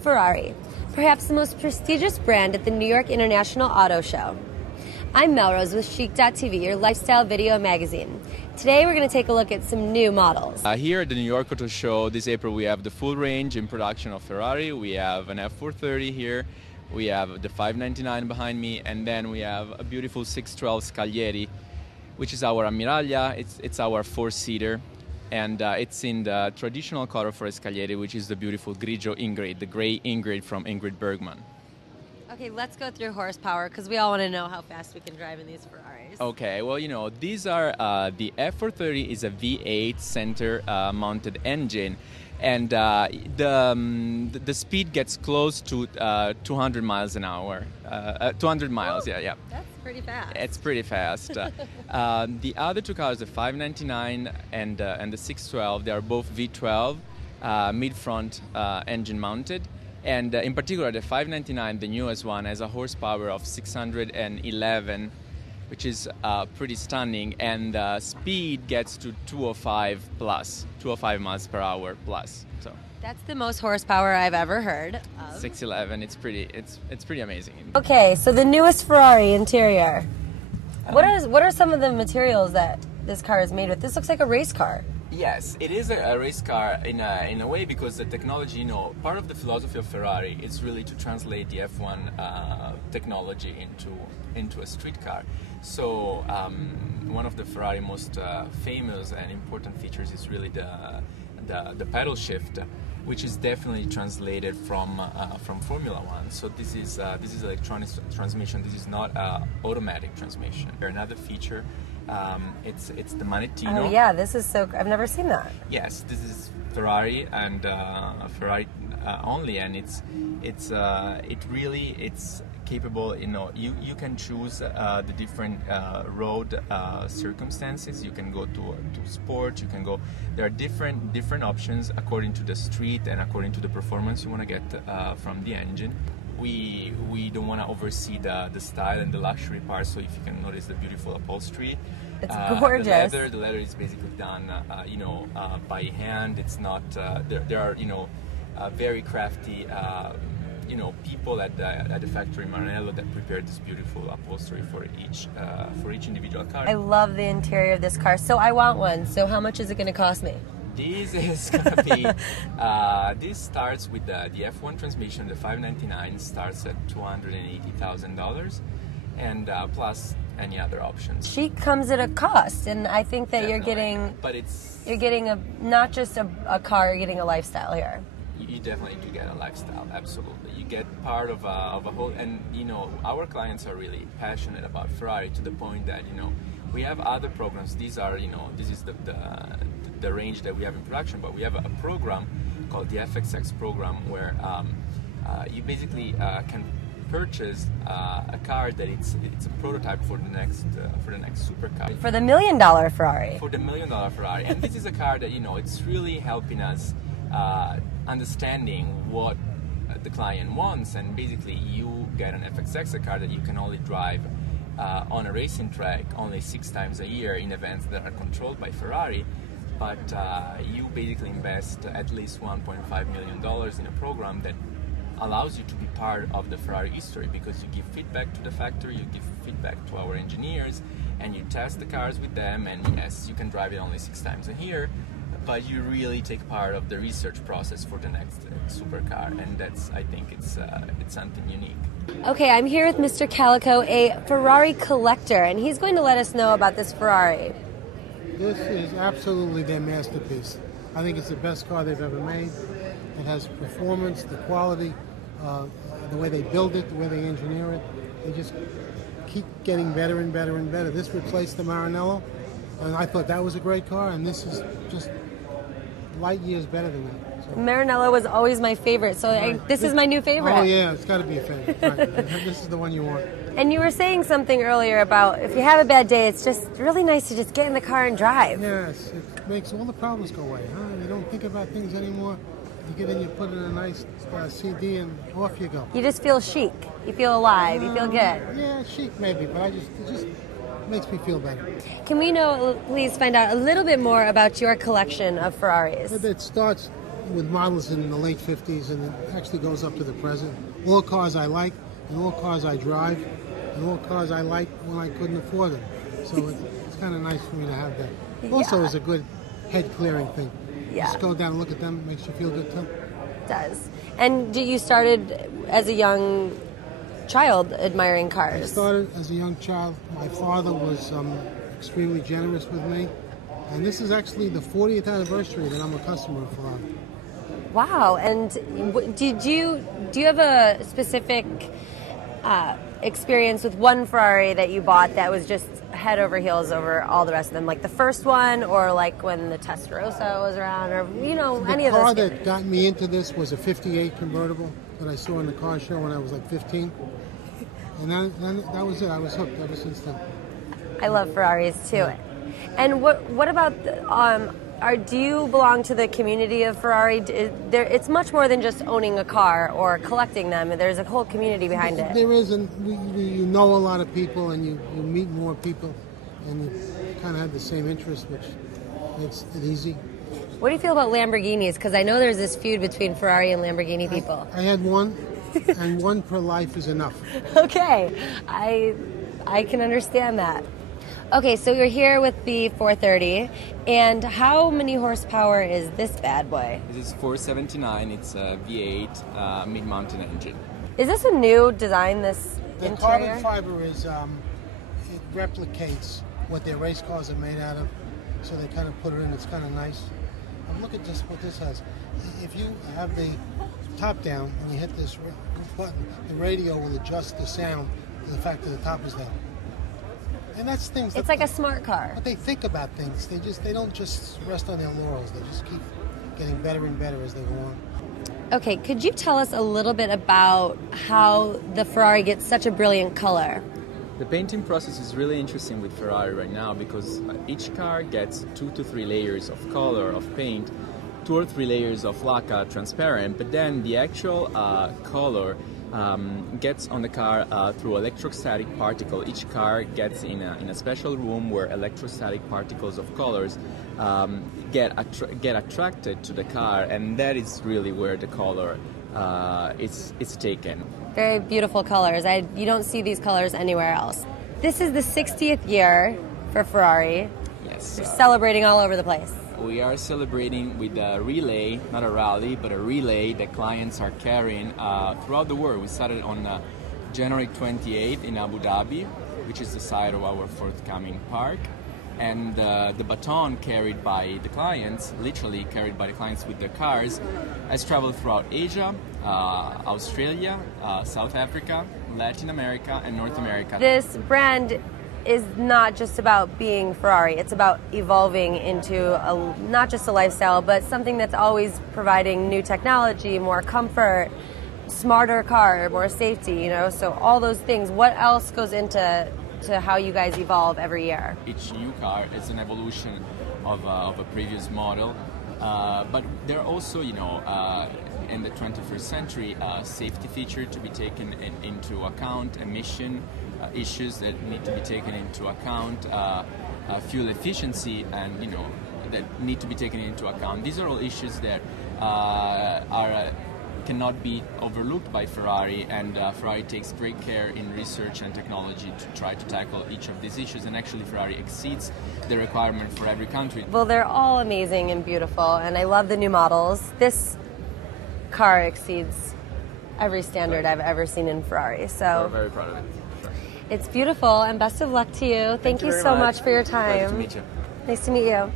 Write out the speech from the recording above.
Ferrari, perhaps the most prestigious brand at the New York International Auto Show. I'm Melrose with Chic.tv, your lifestyle video magazine. Today we're going to take a look at some new models. Here at the New York Auto Show this April we have the full range in production of Ferrari. We have an F430 here, we have the 599 behind me, and then we have a beautiful 612 Scaglieri, which is our Ammiraglia. It's our four-seater, and it's in the traditional color for Scaglieri, which is the beautiful Grigio Ingrid, the gray Ingrid from Ingrid Bergman. Okay, let's go through horsepower because we all want to know how fast we can drive in these Ferraris. Okay, well, these are the F430 is a V8 center mounted engine, and the speed gets close to 200 miles an hour. 200 miles, yeah. That's pretty fast. It's pretty fast. The other two cars, the 599 and the 612, they are both V12 mid-front engine mounted. And in particular, the 599, the newest one, has a horsepower of 611, which is pretty stunning, and speed gets to 205 plus, 205 miles per hour plus. So that's the most horsepower I've ever heard of. 611, it's pretty amazing. Okay, so the newest Ferrari interior. What are some of the materials that this car is made with? This looks like a race car. Yes, it is a race car in a way, because the technology, part of the philosophy of Ferrari is really to translate the F1 technology into a street car. So one of the Ferrari most famous and important features is really the pedal shift, which is definitely translated from Formula One. So this is electronic transmission. This is not automatic transmission. Another feature. It's the Manettino. Oh yeah, this is so. I've never seen that. Yes, this is Ferrari and Ferrari only, and it's capable. You can choose the different road circumstances. You can go to sport. You can go. There are different options according to the street and according to the performance you want to get from the engine. We don't want to oversee the style and the luxury part, so if you can notice the beautiful upholstery. It's gorgeous. The leather is basically done, by hand. It's not. There are very crafty, people at the factory Maranello that prepared this beautiful upholstery for each individual car. I love the interior of this car, so I want one. So how much is it going to cost me? This is gonna be. This starts with the F1 transmission. The 599 starts at $280,000, and plus any other options. She comes at a cost, and I think that definitely. you're getting not just a car. You're getting a lifestyle here. You definitely do get a lifestyle. Absolutely, you get part of a whole. And our clients are really passionate about Ferrari to the point that we have other programs. These are this is the range that we have in production, but we have a program called the FXX program where you basically can purchase a car that it's a prototype for the next supercar. For the $1 million Ferrari. For the $1 million Ferrari, and this is a car that it's really helping us understanding what the client wants, and basically you get an FXX, a car that you can only drive on a racing track only 6 times a year in events that are controlled by Ferrari. But you basically invest at least $1.5 million in a program that allows you to be part of the Ferrari history, because you give feedback to the factory, you give feedback to our engineers, and you test the cars with them, and yes, you can drive it only 6 times a year, but you really take part of the research process for the next supercar, and I think it's something unique. Okay, I'm here with Mr. Calico, a Ferrari collector, and he's going to let us know about this Ferrari. This is absolutely their masterpiece. I think it's the best car they've ever made. It has performance, the quality, the way they build it, the way they engineer it. They just keep getting better and better and better. This replaced the Maranello, and I thought that was a great car, and this is just light years better than that. So. Maranello was always my favorite, so this is my new favorite. Oh yeah, it's got to be a favorite. Right. This is the one you want. And you were saying something earlier about if you have a bad day, it's just really nice to just get in the car and drive. Yes, it makes all the problems go away. Huh? You don't think about things anymore. You get in, you put in a nice CD, and off you go. You just feel chic. You feel alive. You feel good. Yeah, chic maybe, but it just makes me feel better. Can we please find out a little bit more about your collection of Ferraris? It starts with models in the late 50s, and it actually goes up to the present. All cars I like, and all cars I drive, and all cars I like when I couldn't afford them. So it's kind of nice for me to have that. Also, it's a good head-clearing thing. Yeah. Just go down and look at them, makes you feel good too. It does. And you started as a young child admiring cars? I started as a young child. My father was extremely generous with me. And this is actually the 40th anniversary that I'm a customer of Ferrari. Wow! And do you have a specific experience with one Ferrari that you bought that was just head over heels over all the rest of them, like the first one, or like when the Testarossa was around, or any of those? The car that got me into this was a '58 convertible that I saw in the car show when I was like 15, and then that was it. I was hooked ever since then. I love Ferraris too. Yeah. And what about do you belong to the community of Ferrari? It's much more than just owning a car or collecting them. There's a whole community behind it. There is, and you know a lot of people, and you meet more people, and you kind of have the same interest, which makes it easy. What do you feel about Lamborghinis? Because I know there's this feud between Ferrari and Lamborghini people. I had one, and one per life is enough. Okay, I can understand that. Okay, so you're here with the 430, and how many horsepower is this bad boy? This is 479. It's a V8 mid-mountain engine. Is this a new design, this the interior? Carbon fiber is, it replicates what their race cars are made out of, so they kind of put it in. It's kind of nice. Look at this, what this has. If you have the top down, and you hit this button, the radio will adjust the sound to the fact that the top is down. And that's things. It's like a smart car. But they think about things. They don't just rest on their laurels. They just keep getting better and better as they go on. Okay, could you tell us a little bit about how the Ferrari gets such a brilliant color? The painting process is really interesting with Ferrari right now because each car gets 2 to 3 layers of color, of paint, 2 or 3 layers of lacquer, transparent, but then the actual color gets on the car through electrostatic particle. Each car gets in a special room where electrostatic particles of colors get attracted to the car, and that is really where the color is taken. Very beautiful colors. You don't see these colors anywhere else. This is the 60th year for Ferrari. Yes. You're celebrating all over the place. We are celebrating with a relay, not a rally, but a relay that clients are carrying throughout the world. We started on January 28th in Abu Dhabi, which is the site of our forthcoming park. And the baton carried by the clients, literally carried by the clients with their cars, has traveled throughout Asia, Australia, South Africa, Latin America, and North America. This brand is not just about being Ferrari. It's about evolving into not just a lifestyle, but something that's always providing new technology, more comfort, smarter car, more safety, so all those things. What else goes into how you guys evolve every year? Each new car is an evolution of a previous model, but there are also, in the 21st century, safety feature to be taken into account, emission issues that need to be taken into account, fuel efficiency, and that need to be taken into account. These are all issues that cannot be overlooked by Ferrari, and Ferrari takes great care in research and technology to try to tackle each of these issues, and actually Ferrari exceeds the requirement for every country. Well, they're all amazing and beautiful, and I love the new models. This car exceeds every standard I've ever seen in Ferrari, so we're very proud of it. Sure. It's beautiful, and best of luck to you. Thank you so much for your time. Pleasure to meet you. Nice to meet you.